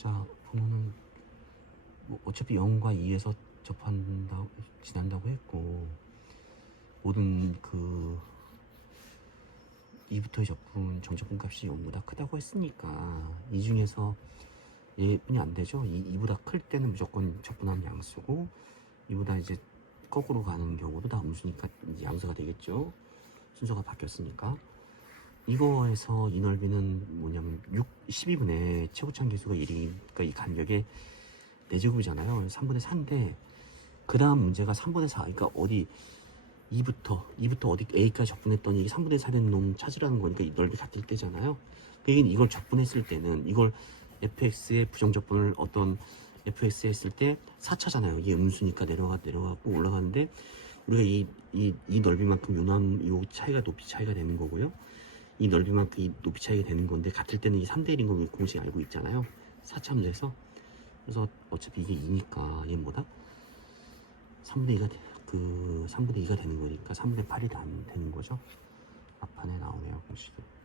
자 보면은 뭐 어차피 0과 2에서 접한다 지난다고 했고 모든 그 2부터의 적분 정적분 값이 0보다 크다고 했으니까 이 중에서 얘뿐이 안 되죠. 이 2보다 클 때는 무조건 적분하면 양수고 2보다 이제 거꾸로 가는 경우도 다 음수니까 양수가 되겠죠. 순서가 바뀌었으니까 이거에서 이 넓이는 뭐냐면 6, 12분의 최고창 계수가 1이니까 이 간격의 4제곱이잖아요. 3분의 4인데 그 다음 문제가 3분의 4 그러니까 어디 2부터 2부터 어디 A까지 적분했더니 이게 3분의 4 되는 놈 찾으라는 거니까 이 넓이 같을 때잖아요. 그러니까 이걸 적분했을 때는 이걸 fx의 부정적분을 어떤 fx 했을 때 4차잖아요. 이게 음수니까 내려가 내려가고 올라가는데 우리가 이, 이, 이 넓이만큼 요남 요 차이가 높이 차이가 되는 거고요. 이 넓이만큼 이 높이 차이가 되는 건데 같을 때는 이 3대 1인 거 공식 알고 있잖아요. 4차함수에서 그래서 어차피 이게 2니까 얘는 뭐다? 3분의 2가 그 3분의 2가 되는 거니까 3분의 8이 안 되는 거죠. 앞판에 나오네요 공식은.